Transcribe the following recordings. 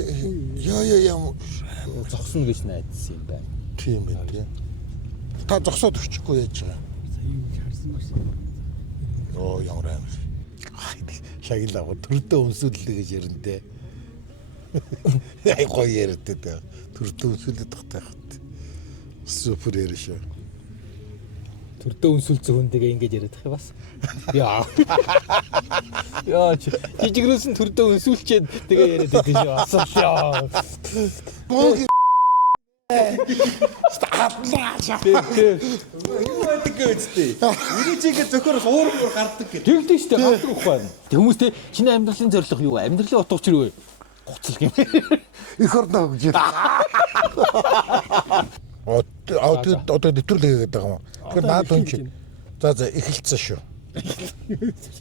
Яа зогсно гэж найдсан юм байна. Тийм байх тийм. Та зогсоод өчөхгүй яаж байгаа. Сая харсан маш. Оо ямар аим. Шагилаа төрдөө өмсүүллээ гэж яринтэй. Ай гоё ярьдээ тэ. Төрдөө өмсүүлээд тахтайхад. Супер яришаа. Төрдөө өнсүүлцэн хүнтэйгээ ингэж яриад тах бас. Яа. Яа жижигрүүсэн төрдөө өнсүүлчээд тэгээ яриад байдаг шүү. Асал яа. Бог Юу байдаг гэвчтэй. Ирээжигээ зөхөр уур гардаг гэдэг. Тэгдэж штэ гардаг ухаан. Тэг хүмүүс те чиний амьдралын зорилго юу? Амьдралын утга учир юу? Гоцлог юм. их орноо гэж. Одоо нэвтрүүлэг хийгээд байгаа юм. Тэгэхээр наад хүн чинь. За эхэлсэн шүү.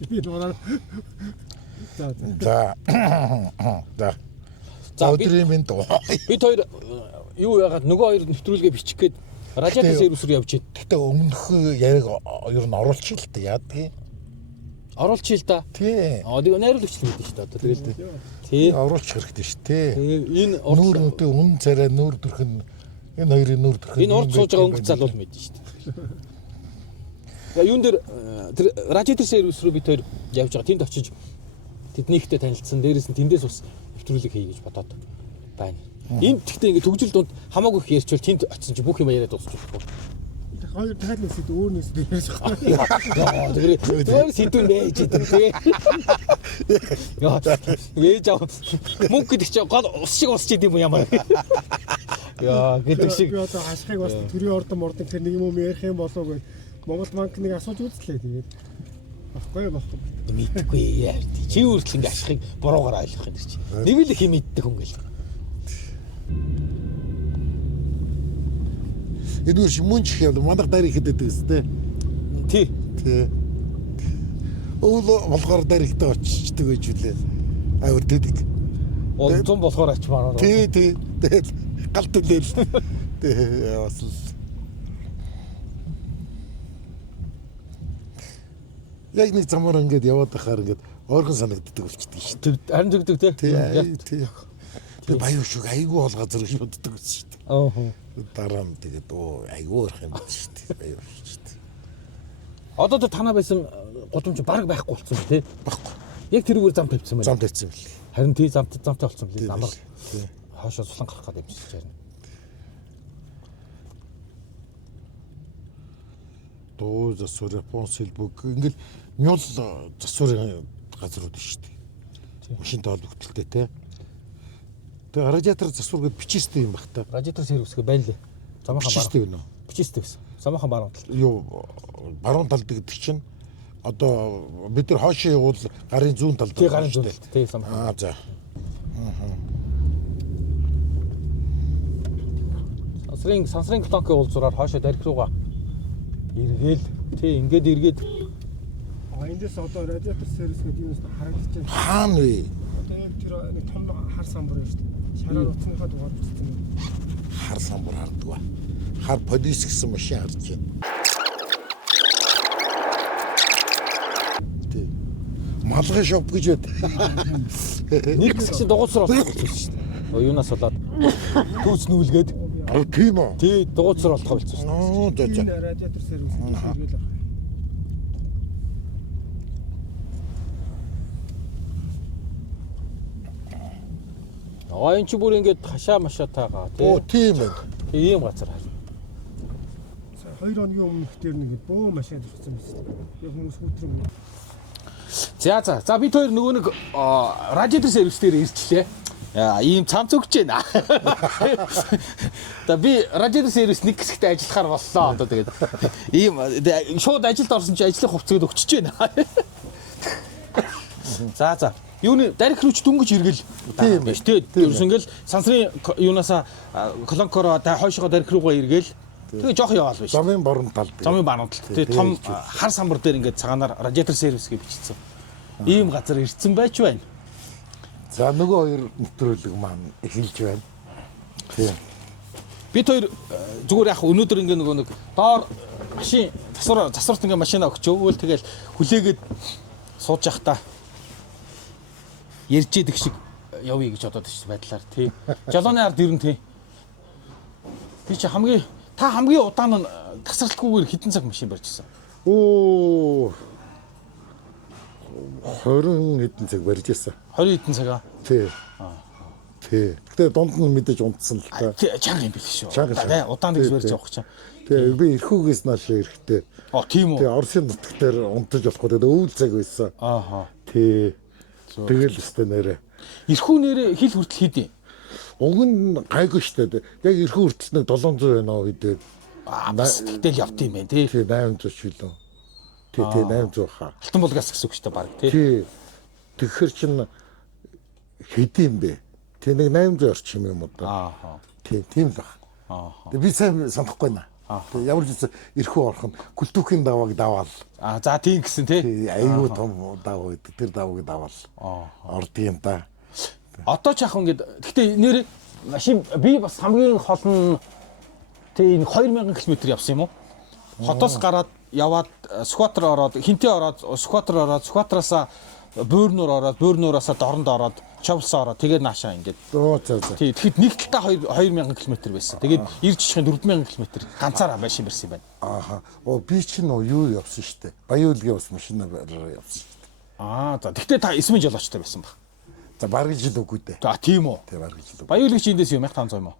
Би дураа. За. Өдрийн минь дуу. Бид хоёр юу яагаад нөгөө хоёр нэвтрүүлгээ бичих гээд радио сервис рүү явж байна. Гэтэ өмнөх яриг ер нь оруулчих л та яадгийг. Оруулчих л да. Тий. Тэгээ найруулагч л гэдэг шүү дээ одоо тэгэл. Тий. Оруулчих хэрэгтэй шүү дээ. Энэ нүүрнүүдээ үнэн царай нүүр төрхөн энэ хоёрын нүүр төрхөн энэ урд сууж байгаа өнгө залуул мэдэн шүү дээ. Юун дээр тэр радио сервис рүү бид хоёр явж байгаа. Тэнд очиж тэднийхтэй танилцсан. Дээрээс нь тэндээс бас нэвтрүүлэг хий гэж бодоод байна. Энд гэхдээ ингэ төгжил дунд хамаагүй их ярьчвал тэнд очисон чи бүх юм яриад дуусчихгүй. Хоёр тайлбарсад өөрнөөс ярьж байгаа. Тэгэхээр сэдвэн байж идэв тий. Яа. Ээж аа мөнгө гэдэг чи гол ус шиг усч идэв юм ямар. Яа гэдэг шиг. Би одоо ашигыг бас төрийн ордон тэр нэг юм ярих юм болов гэж Монгол банк нэг асууж үзлээ тэгээд баггүй. Мэдгүй яа. Чи үргэлж ингэ ашигыг буруугаар ойлгох юм чи. Нэг л их мэддэг хүн гэл. Энэ үр мөн чих юм манайх дарыг хэдэд гэстэй. Тий. Өөл болохоор даригтай очичдаг гэж үлээ. Авир дэдэг. Ол 100 болохоор ачмаар. Тий. Тэгэл галт үлээл. Тий бас л. Яг нэг замаар ингээд яваад байхаар ингээд ойрхон санагддаг болчихдээ шүү дээ. Харин зүгдэг тий. Тий. Тэр баян шиг айгүй бол газар гэж боддог гэсэн шүү дээ. Аа. Дараа нь тэгээд айгүй орох юм байна шүү дээ. Баяр шүү дээ. Одоо тэр танаа байсан гудамж баг байхгүй болсон ба тий. Баггүй. Яг тэрүүгээр зам тавьсан байна. Зам тавьсан билээ. Харин тий замтай болсон билээ. Амар. Хаашаа цулан гарах гэдэг юм шиг байна. Дуу засвар Япон сэлбэг ингээл мюл засварын газрууд шүү дээ. Машинтай холбогдолтой тий. Тэгээ радиатор засвар гэд бичээстэй юм баг та. Радиатор сервисгээ байлээ. Замаахан бичээстэй байна уу? Бичээстэй гэсэн. Замаахан баруун тал. Юу баруун талд гэдэг чинь одоо бид нар хоошоо явуул гарын зүүн талд. Тий гарын зүүн талд. Тий замаахан. За. Сансрын клонкийн уулзраар хоошоо дарих руугаа эргээл тий ингээд эргээд эндээс одоо радиатор сервис гэдэг юмс харагдаж байна. Хаана вэ? Одоо яг тэр нэг том хар самбар юм шүү дээ. Шараар утсныхаа дугаар бичсэн юм. Хар самбар хардаг ба. Хар полис гэсэн машин харж байна. Тий. Малгай шоп гэж бод. нэг хэсэг дугуйсар болох болсон шүү дээ. Юунаас болоод түүс нүүлгээд Тийм үү? тий дугуйсар болох болсон шүү дээ. За. Энэ радиатор сервис хийгээл байна. Энэ ч бүр ингээд хашаа машаатайгаа тий. Тийм ээ. Ийм газар хаа. 2 хоногийн өмнөх дээр нэг бөө машин төрсөн байсан. Яг хүмүүс хүүтрэн. За бид хоёр нөгөө нэг радиатор сервис дээр ирчлээ. Ийм цамц өгч байна. За би радиатор сервис нэг хэсэгт ажиллахаар боллоо одоо тэгээд ийм шууд ажилд орсон чи ажлын хувцсыг өгчөж байна. За. Юуны дарих рууч дүнгэж иргэл тийм биш тий. Ерөөс ингээл сансрын юунасаа колонкороо хойшоо дарих руугаа иргэл тэгээ жоох яваал биш. Замын баруун талд. Замын баруун талд. Тэгээ том хар самбар дээр ингээд цагаанаар радиатор сервис гэж бичсэн. Ийм газар ирсэн байж байна. За нөгөө хоёр нэвтрүүлэг маань эхэлж байна. Тийм. Бид хоёр зүгээр яг өнөөдөр ингээ нөгөө нэг доор машин засварт ингээ машина өгчөөвөл тэгэл хүлээгээд сууж явах та ярьж идэг шиг явъя гэж бодоод шүү байдлаар тий. Жолооны ард ирэн тий. Би чи хамгийн удаан нь тасралтгүйгээр хэдэн цаг машин барьжсэн. Оо 20 хэдэн цаг барьж ирсэн. 20 хэдэн цаг аа. Тий. Гэтэ дунд нь мэдээж унтсан л та. Чанга юм биш шүү. Чанга. Удаан гэж барьж явах чинь. Тэгээ би эрхүүгээс нааш эрэхтэй. Тийм үү. Тэгээ Оросын нутаг дээр унтаж болохгүй тэгээ өвөл цаг байсан. Ааха. Тий. Тэгэл өстэй нэрэ. Эрхүү нэрээ хил хүртэл хийдیں۔ Уг нь гайгүй штэ. Яг эрхүү хүртэл нэг 700 байна уу гэдэг. Бас тэгтэл явт юм байна тий. Тий 800 шилэн. Тий 800 хаа. Алтан булгаас гэсэн үг шүү дээ баг тий. Тий. Тэгэхээр чин хэдийн бэ? Тий нэг 800 орчим юм уу да. Ааха. Тий тийм л баг. Ааха. Тэгээ би сайн санахгүй наа. Тэгээ ямар ч зүйл эрхүү орох нь культүүхийн давааг даваал. За тийм гэсэн тий. Айгуу том даваа гэдэг. Тэр давааг даваал. Ордгийн та. Одоо ч яг ингээд гэхдээ нэр машин би бас хамгийн хол нь тий 2000 км явсан юм уу? Хотоос гараад яваад скватер ороод хинтээ ороод скватер ороод скватераасаа буурнуураасаа дорнд ороод чавлсаа ороод тэгээд наашаа ингээд. Тий тэгэхэд нэг талдаа 2000 км байсан. Тэгээд ирж чихын 4000 км ганцаараа машин барьсан юм байна. Ааха. Би чинь юу явсан штэ. Баяуулгийн бас машинаар явсан штэ. За тэгтээ та эсмэн жолоочтой байсан баг. За бараг жил үгүй дээ. За тийм үү. Тий бараг жил. Баяуулагч эндээс юу 1500 юм уу?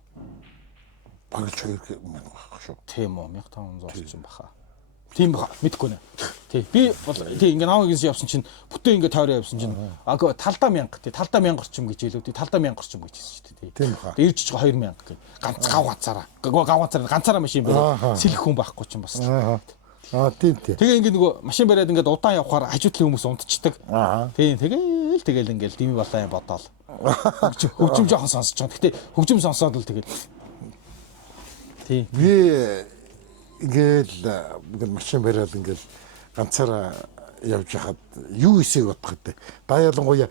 Бараг 2 мянга байх шүү. Тийм үү 1500 орчим баха. Тийм баха мэдгүй нэ. Тий би бол тий ингээ наваа гинс явсан чинь бүтэн ингээ тойроо явсан чинь талдаа 1000 тий талдаа 1000 орчим гэж хэлв тий талдаа 1000 орчим гэж хэлсэн шүү дээ тий. Тийм баха. Ирж чиг 2000 гэх. Ганцаараа машин барь сэлэх хүн байхгүй ч юм бас. Тийм. Тэгээ ингээ нөгөө машин бариад ингээ удаан явхаар хажуутлын хүмүүс унтчихдаг. Тийм тэгэл ингээл дими балаа бодоол. Хөгжим жоохон сонсож байгаа. Гэтэ хөгжим сонсоод л тэгэл. Тийм. Би ингээл машин бариад ингээл ганцаараа явж хахад юу эсээг бодох гэдэг. Даяалангуяа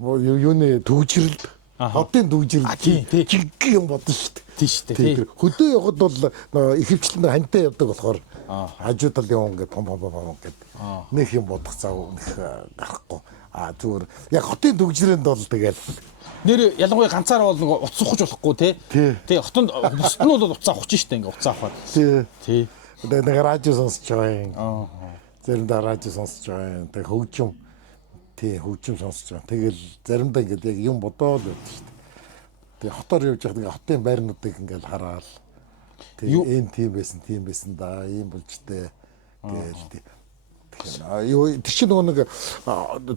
юуны төгжрэл хотын төгжрэл жиг юм бодно шүү дээ. Тийм шүү дээ. Хөдөө явахад бол ихэвчлэн хантай явдаг болохоор хажуу талын ингээд том гэдэг нэг юм бодох зав нэх гарахгүй. Зүгээр яг хотын төгжрээнд бол тэгэл нэр ялангуяа ганцаараа бол нэг утас ухаж болохгүй тий. Хотонд бусд нь бол утас авах ч штэ ингээ утас авахад. Тий. Нэг радио сонсож байгаа юм. Заримдаа радио сонсож байгаа юм. Тэг хөгжим сонсож байгаа. Тэгэл заримдаа ингээд яг юм бодоод байдаг штэ. Тэг хотоор явж байхад ингээ хотын байрнуудыг ингээл хараад энэ тийм байсан да ийм болж тээ гээл юу тэр чинь нэг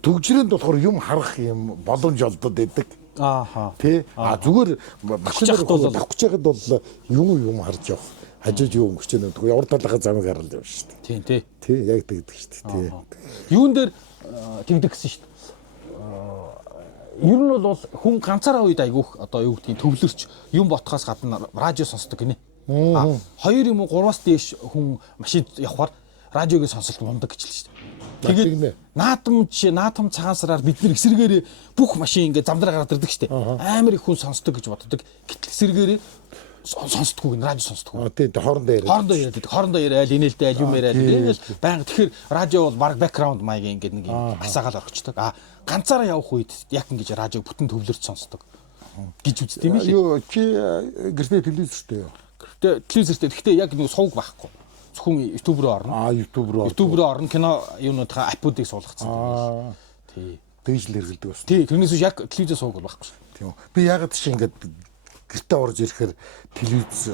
төгжрээнд болохоор юм харах юм боломж олдод байдаг. Тий. Зүгээр машинаар авах гэхэд бол юм харж явах. Хажууд юу өнгөрч байгаа нэг урд талынхаа замыг хараад явна шүү дээ. Тий. Тий, яг тэгдэг шүү дээ. Тий. Юун дээр тэгдэг гэсэн шүү дээ. Ер нь бол хүн ганцаараа үед айгүйх одоо юу гэдгийг төвлөрч юм ботхоос гадна радио сонсдог гинэ. 2 юм уу 3-аас дээш хүн машин явахаар радиогийн сонсолт мундаг гэж л шүү дээ. Тэгээд наадам цагаан сараар бид нар эсэргээрээ бүх машин ингээд замдраа гараад ирдэг шүү дээ. Амар их хүн сонсдог гэж боддог. Гэтэл эсэргээрээ сонсдоггүй радио сонсдоггүй. Тийм хоорондоо яриад инээлтэй юм яриад тэгэл байнга тэгэхээр радио бол баг бэкграунд маягийн ингээд нэг юм асаагаал орчихдог. Ганцаараа явах үед яг ингэж радиог бүтэн төвлөрч сонсдог гэж үздэг юм лээ. Юу чи гэртээ телевизтэй юу? Телевизтэй. Гэхдээ яг нэг сувг байхгүй. Зөвхөн YouTube руу орно. YouTube руу орно кино юунуудаа аппуудыг суулгацсан. Тий. Тэгж л хэрэгэлдэг бас. Тий. Тэрнээс яг телевизээ сууг бол байхгүй. Тийм. Би ягаад чи ингээд гэртээ орж ирэхээр телевиз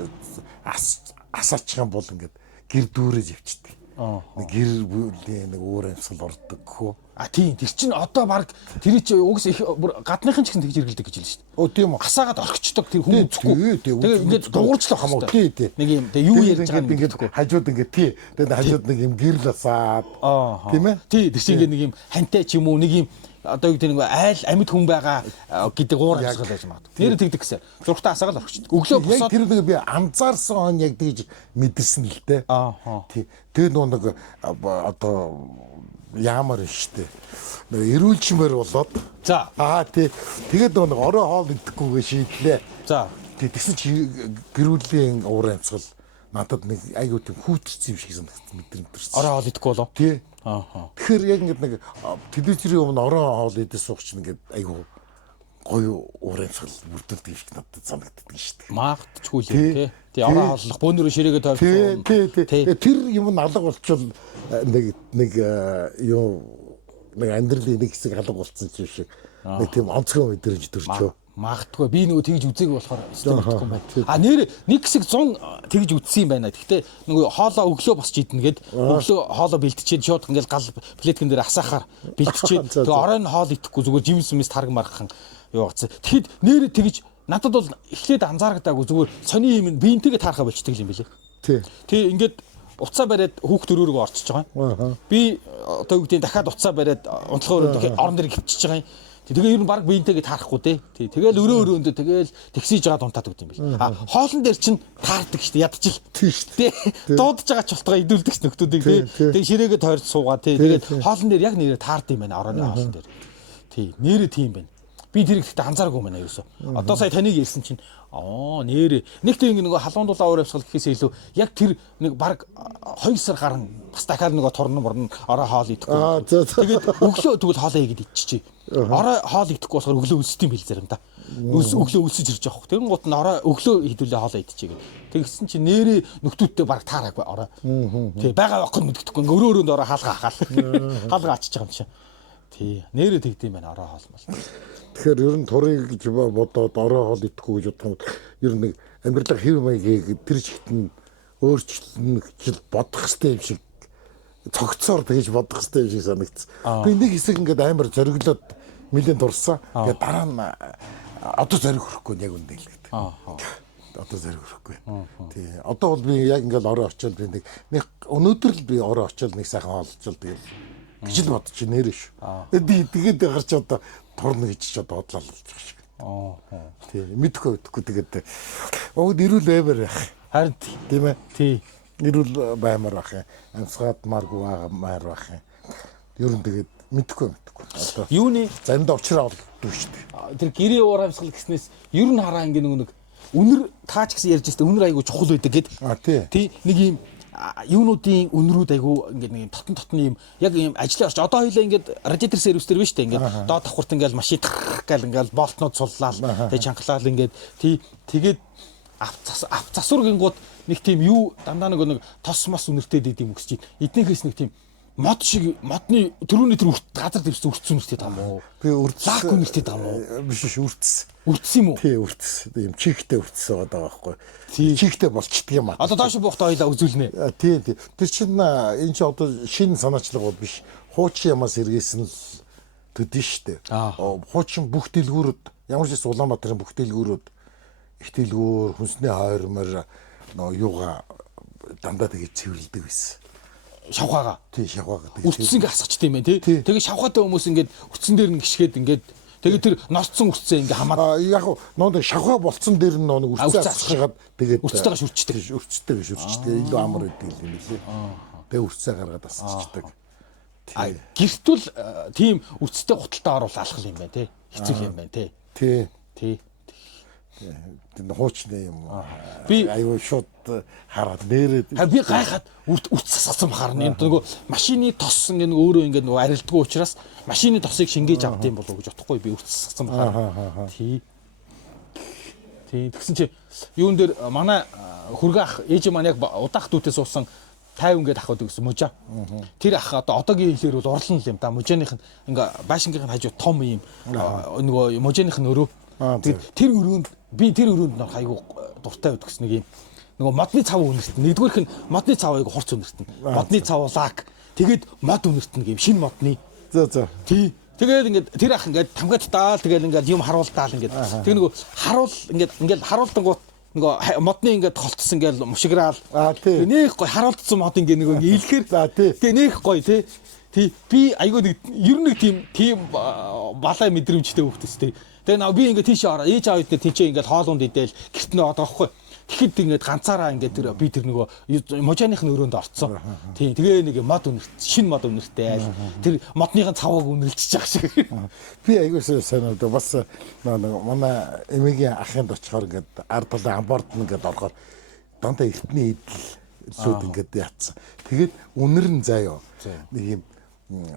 асаачих юм бол ингээд гэр дүүрэж явчихдаг. Нэг гэр бүлийн нэг өөр амьсгал ордог хөө. Тийм. Тэр чинь одоо баг тэр чинь угс их гадныхын ч гэсэн тэгж хэрэгэлдэг гэж хэлсэн шүү дээ. Тийм үү. Асаагаад орхичдог тэр хүн үзэхгүй. Тэгээ ингээд дуурчлах хамаагүй. Тий. Нэг юм тэгээ юу ярьж байгаа ингээд хажууд ингээд тий. Тэгээ хажууд нэг юм гэрл асаад. Тийм ээ. Тий. Тэр чинь ингээд нэг юм хантай ч юм уу нэг юм одоо юу гэдэг нэг айл амьд хүн байгаа гэдэг уур амьсгал байж магадгүй. Нэр тэгдэг гэсэн. Зургтаа асаагаад орхичдог. Өглөө босоод тэр нэг би анзаарсан он яг тэгж мэдэрсэн л дээ. Тий. Тэгээ нэг одоо яамаар штэ. Нэг эрүүлчмээр болоод. За. Тий. Тэгээд нэг орой хоол идэхгүйгээ шийдлээ. За. Тэгсэн чи гэрүүлийн уур амьсгал надад нэг айгуу тийм хүүтэрсэн юм шиг санагдсан мэдрэмтэрсэн. Орой хоол идэхгүй болов. Тий. Тэгэхээр яг ингэ нэг телевизийн өмнө орой хоол идэж сууч ингээд айгуу гоё урамшил бүрдүүлдэг юм шиг надад санагддаг шүү дээ. Маагдчихгүй л юм тий. Тий ороо хооллох бөөнөрөө ширээгээ тойрсон. Тий. Тэр юм алга болчихвол нэг юу нэг амьдралын нэг хэсэг алга болцсон юм шиг нэг тийм онцгой мэдрэмж төрчөө. Маагдгүй би нөгөө тэгж үзээгүй болохоор сэтгэхгүй юм байна. А нэр нэг хэсэг 100 тэгж үзсэн юм байна. Гэхдээ нөгөө хоолоо өглөө босч идэнэ гэд өглөө хоолоо бэлтчихэд шууд ингээл гал плеткэн дээр асаахаар бэлтчихэд тэгээ оройн хоол идэхгүй зүгээр жимс мэс тарг маргахан юу гацсан. Тэгэхэд нэр тэгж надад бол эхлээд анзаарагдаагүй зүгээр сони юм биентэйгээ таархаа болчдөг юм билээ. Тий ингээд уцаа бариад хүүхд төрөөрөө орчиж байгаа юм. Би одоо юу гэдэг дахиад уцаа бариад унтлахаар орон дээр гिचж байгаа юм. Тэгээ ер нь баг биентэйгээ таарахгүй дээ. Тэгэл өрөөндөө тэгэл тэгсиж жагаад унтаад өгд юм бэл. А хоолн дээр чинь таардаг штэ ядчил. Тийм штэ. Дуудаж байгаа чултгаа идүүлдэг ш нөхдүүдийг тий. Тэгээ ширээгээ тойрч суугаа тий. Тэгээд хоолн дээр яг нэрээ таард юм байна орооны хоолн дээр. Тий нэрээ тийм байна. Би тэр ихтэй анзааргүй байна ерөөсөө. Одоо сая таныг ярьсан чинь нэрээ нэгтэй ингэ нөгөө халуундуулаа өөр явсгал гэхээсээ илүү яг тэр нэг баг 2 сар гарan бас дахиад нөгөө торн морн ороо хоол идэхгүй. Тэгээд өглөө тэгвэл хоолоо игээд идчихье. Ороо хоол идэхгүй болохоор өглөө өлсдөг юм бил заримдаа. Өглөө өлсөж ирж байгаа хөх. Тэгэн гут нь ороо өглөө хідүүлээ хоолоо идчихье гэх. Тэгсэн чинь нэрээ нөхдүүдтэй баг таараагүй ороо. Тий байгаа байхгүй мэддэхгүй. Өрөө өрөөнд ороо хаалгаа хаал. Хаалгаа ачиж байгаа юм чинь. Тий нэрээ тэгдэм байна ороо хоол мал. Тэгэхээр ер нь турыг гэж бодоод ороо хоол идэхгүй гэж бодох юм. Ер нь нэг амьдралаа хэв маягийг тэр чигт нь өөрчлөн гэж бодох хэрэгтэй юм шиг цогцоор тэгж бодох хэрэгтэй юм шиг санагдсан. Би нэг хэсэг ингээд амар зориглоод нэлийн дурсан. Тэгээд дараа нь одоо зориг хөрөхгүй яг үндэ л гэдэг. Одоо зориг хөрөхгүй. Тий. Одоо бол би яг ингээд ороо очиод би нэг өнөөдөр л би ороо очиод нэг сайхан хоолжол тэгэл гэж л бодож нэрээ ш. Тэгээд гарч одоо турна гэж ч одоо бодлоо л байгаа шиг. Тий. Мэдхгүй тэгээд нэрүүл баймаар байх. Харин тийм ээ. Тий. Нэрүүл баймаар байх юм. Амсгаадмааргүй байгаа байх юм. Ер нь тэгээд мэдхгүй. Одоо юуны заримдаа уучраа олддог шүү дээ. Тэр гэрээ уурамсгал гэснээс ер нь хараа ингээ нэг үнэр таач гэсэн ярьж байсан үнэр айгу чухал байдаг гэд. Тий. Нэг юм юунуудын үнрүүд айгу ингээд нэг дотн юм яг юм ажлын орч одоо хоёлаа ингээд радиатор сервис дээр биш үү ингээд доод давхурт ингээд машин гал ингээд болтнууд суллаал тэгээ чангалал ингээд тэгээд ав засваргингууд нэг тийм юу дандаа нэг тос мос үнэртэй дэд юм өгсөж эднийхээс нэг тийм мод шиг модны төрөний тэр газар дэвс үрдс үнэртэй таам уу би үрдс лак үнэртэй таам уу биш үрдс юм уу тий үрдс юм чихтэй үрдс байгаа байхгүй чихтэй болчдөг юм аа одоо доош буухтаа хоёлаа үзүүлнэ тий тэр чинь энэ ч одоо шинэ санаачлага бол биш хуучин ямаас эргээсэн л төдөн штэ хуучин бүх дэлгүүрүүд ямар ч зүйл Улаанбаатарын бүх дэлгүүрүүд их дэлгүүр хүнсний хойрмор юугаа дандаа тэгээд цэвэрлдэг байсан шавхаага тий шавхаага үрцэн ингээ асгачтай юм байна тий тэгээ шавхаатай хүмүүс ингээд үрцэн дээр нь гიშгээд ингээд тэгээ тэр норцсон үрцээ ингээ хамаад яг нөө шавхаа болцсон дээр нь нэг үрцээ асгахад тэгээд үрцтэйгээ шүрчдэг илүү амар байдаг юм лээ тэгээ үрцээ гаргаад асгачдаг гэртвэл тийм үрцтэй гуталтай оруулах алхал юм байна тий хэцүү юм байна тий тэр хуучны юм би аюу шууд хараад нэрээд би гайхаад үрц сассан бахарна энэ нөгөө машины тос ингээ өөрөө ингээ нөгөө арилдгүй учраас машины тосыг шингээж авд юм болов гэж бодохгүй би үрц сассан бахарна тий тэгсэн чи юун дээр манай хөргөө ах ээж маань яг удаах дүүтээ суусан 50 ингээд ахад гэсэн мужаа тэр ах одоо одоогийн хэлээр бол орлон л юм да мужааных нь ингээ баашингийнх нь хажуу том юм нөгөө мужааных нь өрөө тэр өрөөнд би тэр өрөөнд айгу дуртай байдаг гэсэн нэг юм нөгөө модны цав үнэртэн нэгдүгээрх нь модны цав айгу хурц үнэртэн модны цав лак тэгээд мод үнэртэн гэм шинэ модны тий тэгээд ингээд тэр ах ингээд тамгаад даал тэгээд ингээд юм харуулдаал ингээд тэг нөгөө ингээд харуулдангууд нөгөө модны ингээд холтсон ингээд мушиграал нэг гой харуулдсан мод ингээд нөгөө ийлэхэр тэгээ нэг гой тий би айгу нэг ер нь тийм балай мэдрэмжтэй хөвгтэстэй тэгээ би ингээд тийшээ ороо ээж аав дээр тийчээ ингээд хоолунд идэл гэрт нь одоохгүй тэгэхэд ингээд ганцаараа ингээд тэр би тэр нөгөө мужааных нь өрөөнд орцсон тий тэгээ нэг мод үнэрт шинэ мод үнэртэй тэр модныхын цаваг үнэрлжиж байгаа шиг би айгуусаа санаад бас манай эмигийн ахынд очихоор ингээд ард талын амбард ингээд орохоор дандаа эртний идэлүүд ингээд яатсан тэгээд үнэр нь заяа нэг юм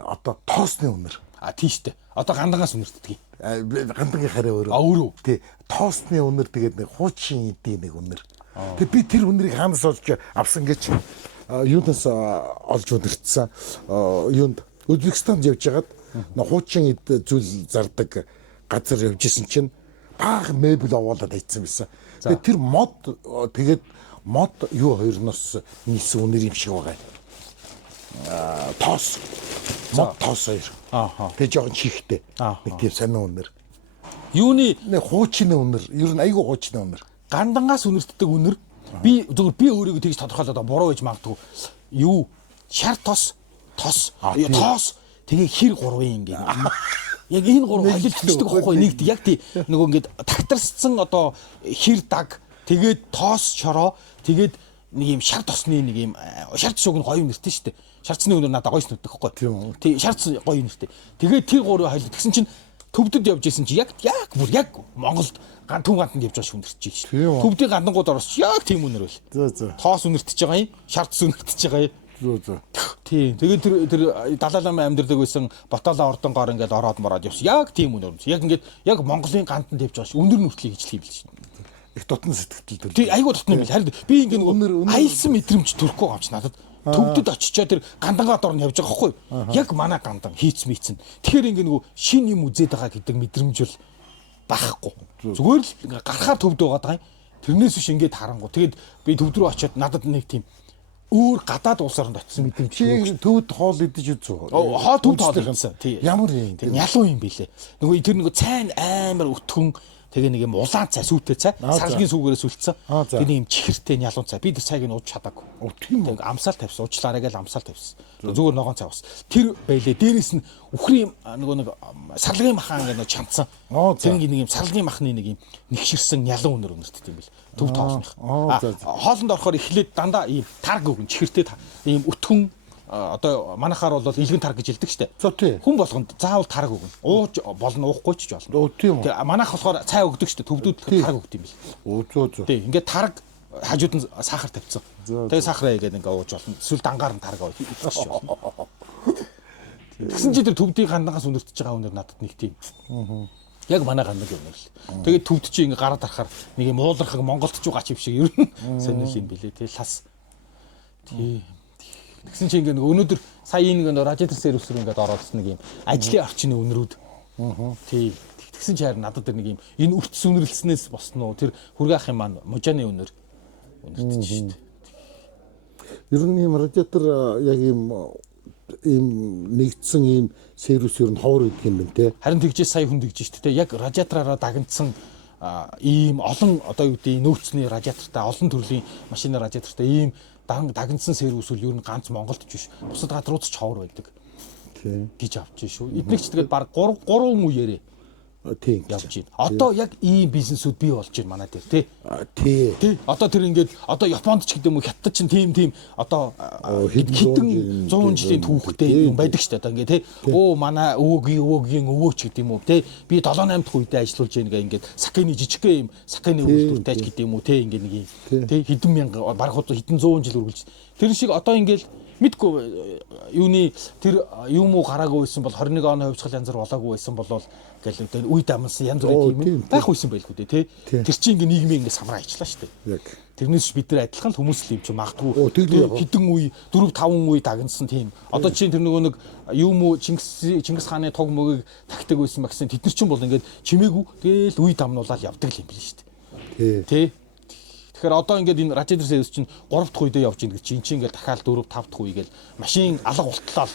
одоо тоосны үнэр тийштэй Одоо гандангаас үнэртдэг. Гандангийн хараа өөрөө. Өөрөө. Тий. Тоосны үнэр тэгээд нэг хуучин эдийн нэг үнэр. Тэгээд би тэр үнэрийг хаанаас олж авсан гэж юунаас олж үнэртсэн. Юунд Өзбекстанд явж хагаад хуучин зүйл зардаг газар явж исэн чинь бага мебель овоолоод хайцсан байсан. Тэгээд тэр мод юу хоёрноос нийлсэн үнэр юм шиг байгаа. Тоос. Мод тоос хоёр. Тэгээ жоохон чихтэй. Нэг тийм сонин үнэр. Юуны нэг хуучин үнэр. Ер нь айгүй хуучин үнэр. гандангаас үнэртдэг үнэр. Би зөвхөн би өөрийгөө тэгж тодорхойлоод буруу гэж магадгүй. Юу? Шар тоос. Тоос. Тэгээ хэр гурвын ингэ. Яг энэ гурав холилдчихдаг байхгүй нэгд яг тий нөгөө ингээд тагтарсцсан одоо хэр даг тэгээд тоос шороо тэгээд нэг юм шар тосны нэг юм шар цуг нь гоё нэртэй шүү дээ. Шарцны өнөр надад гоё нүддэг байхгүй. Тий шарц гоё нэртэй. Тэгээд тэр гурав холилд тэгсэн чинь төвдөд явж исэн чи яг Монголд түн ганданд явж байгаа хүндэрч шүү. Төвдийн гандангууд оросч яг тийм үнэр байл. Тоос үнэртэж байгаа юм, шарц үнэртэж байгаа юм. Тийм. Тэгээд тэр Далай лама амьдардаг байсан Батала ордонгоор ингээд ороод явсан. Яг тийм үнэр. Яг ингээд яг Монголын ганданд явж байгаа ш. Үнэр нүртлийг ижлэх юм биш. Их дотн сэтгэлтэй. Тийм айгуу дотн юм бил. Харин би ингээд нөгөө аялсан мэдрэмж төрөхгүй байгаа юм чи надад. Төвдөд очичоо тэр гандангаа дор нь явж байгаа хгүй. Яг манай гандан хийцэн. Тэгэхээр ингээд нөгөө шин юм үзээд байгаа гэдэг мэдрэмж бол байхгүй. Зүгээр л гарахаар төвд байгаа юм. Тэрнээс биш ингээд харангуй. Тэгээд би төвд рүү очиод надад нэг тийм өөр гадаад улс оронд очисон мэдрэмж. Чи төвд хоол идэж үзв. Хоо төвд хоол идсэн. Тийм. Ямар юм. Тэр ялуу юм бэлээ. Нөгөө тэр нөгөө цайн амар өтгөн тэгээ нэг юм улаан цай, сүйтэй цай, сарлагын сүүгээрээ сүлдсэн. Тэр нэг юм чихэртэй ялуун цай. Би тэр цайг нь ууж чадаагүй. Тийм үү. Амсаал тавьсан, уучлаарай гэж амсаал тавьсан. Зүгээр ногоон цай бас. Тэр байлээ. Дээрээс нь үхрийн нөгөө нэг сарлагын махан ингэ чамцсан. Тэр нэг юм сарлагын махны нэг юм нэгширсэн ялуун өнөр өнөртд юм бэл. Төв тоосных. Хоолнд орохоор эхлээд дандаа ийм тарг өгөн чихэртэй ийм өтгөн одоо манайхаар бол илгэн тарг гэж хэлдэг штэ. Хүн болгонд заавал тарг өгнө. Ууж болно, уухгүй ч болно. Тэгээ манайх болохоор цай өгдөг штэ. Төвдүүд тарг өгд юм бэл. Тий, ингээд тарг хажууд нь сахар тавьсан. Тэгээ сахараа игээд ингээд ууж болно. Эсвэл дангаар нь тарг авах гэж болно. Тэгсэн чи тэр төвдийн гандангаас үнэртэж байгаа үнэр надад нэг тийм. Яг манай гандаг юм л. Тэгээд төвд чи ингээ гараад арахаар нэг юм уулархаг Монголд ч угаач юм шиг ер нь сонирхол юм билээ. Тэгээ лас. Тий. Тэгсэн чи ингээ өнөөдөр сая нэг радиатор сервис рүү ингээ ороодсон нэг юм ажлын орчны үнэрүүд. Тий. Тэгсэн чи харин надад тэр нэг юм энэ үртс үнэрлснээс босноо тэр хүргээх юм маань можааны үнэр үнэртэж шít. Ер нь юм радиатор яг юм нэгдсэн ийм сервис ер нь ховор гэдэг юм байна те. Харин тэгжээ сая хүн тэгж шít те. Яг радиатораараа дагнцсан ийм олон одоо юу гэдэг нөөцний радиатортай олон төрлийн машины радиатортай ийм дагнцсан сервис үл ер нь ганц Монголд ч биш. Бусад газрууд ч ховор байдаг. Тийм. Гэж авч шүү. Эднийг ч тэгээд баг 3 үеэрээ тийм явж байна. Одоо яг ийм бизнесүүд бий болж байна манай дээр тий. Тий. Одоо тэр ингээд одоо Японд ч гэдэг юм уу Хятад ч тийм одоо хэдэн 100 жилийн түүхтэй юм байдаг шүү дээ. Одоо ингээд тий. Манай өвөгийн өвөөч гэдэг юм уу тий. Би 7 8 дахь үедээ ажиллаж байгааг ингээд сакины жижигхэн юм сакины үйлдвэртэй ч гэдэг юм уу тий. Ингээд нэг юм тий хэдэн мянга баг хэдэн 100 жил үргэлж. Тэр шиг одоо ингээд мэдгүй юуны тэр юм уу гараагүй байсан бол 21 оны хувьсгал янз бүр болоогүй байсан бол гэл тэр үе дамсан янз бүрийн юм байх байсан байлгүй дээ тий. Тэр чинь ингээ нийгмийн ингээ самраа ажиллаа шүү дээ. Яг. Тэрнээс бид нар адилхан хүмүүс л юм чи магадгүй хэдэн үе 4 5 үе дагнсан тийм. Одоо чинь тэр нөгөө нэг юм уу Чингис хааны туг мөгийг тагтаг байсан гэсэн тэд нар чинь бол ингээ чимээгүй гээл үе дамнуулаад явдаг юм биш шүү дээ. Тий. Тэгэхээр одоо ингээд энэ радиатор сервис чинь 3 дахь үедээ явж ийн гэж чинь ингээд дахиад 4 5 дахь үе гээл машин алга болтлоо.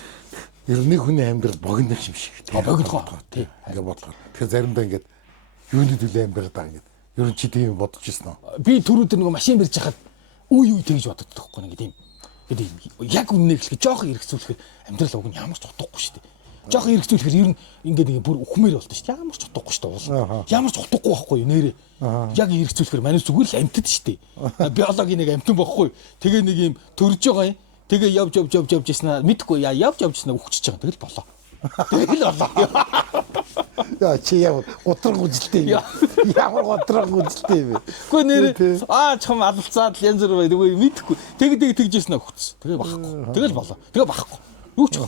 Ер нь хүний амьдрал богино юм шиг. Богино. Тий. Ингээд бодлоо. Тэгэхээр заримдаа ингээд юуны төлөө амьдрал даа ингээд. Ер нь чи тийм бодож ирсэн үү? Би түрүү тэр нэг машин барьж хахад үе тэгж боддог байхгүй нэг тийм. Ингээд яг үннийг хэлэх жоохон эргэцүүлэхээр амьдрал уг нь ямар ч утгагүй шүү дээ. Жоохон эргэцүүлэхээр ер нь ингээд нэг бүр ухмээр болдог шүү дээ. Ямар ч утгагүй шүү дээ. Ямар ч утгагүй байхгүй юу нэрээ. Яг эргэцүүлэхээр манай зүгээр л амьтад шүү дээ. Биологийн нэг амьтан байхгүй. Тэгээ нэг юм төрж байгаа юм. Тэгээ явж яснаа мэдхгүй явж яснаа үхчихэж байгаа. Тэгэл болоо. Тэгэл болоо. Яа чи ямар готрог үжилтэй юм. Ямар готрог үжилтэй юм. Гэхдээ нэр чам алцаад янз бүр бай нөгөө мэдхгүй. Тэгж яснаа үхчихсэн. Тэгээ бахгүй. Тэгэл болоо. Тэгээ бахгүй. Юу ч.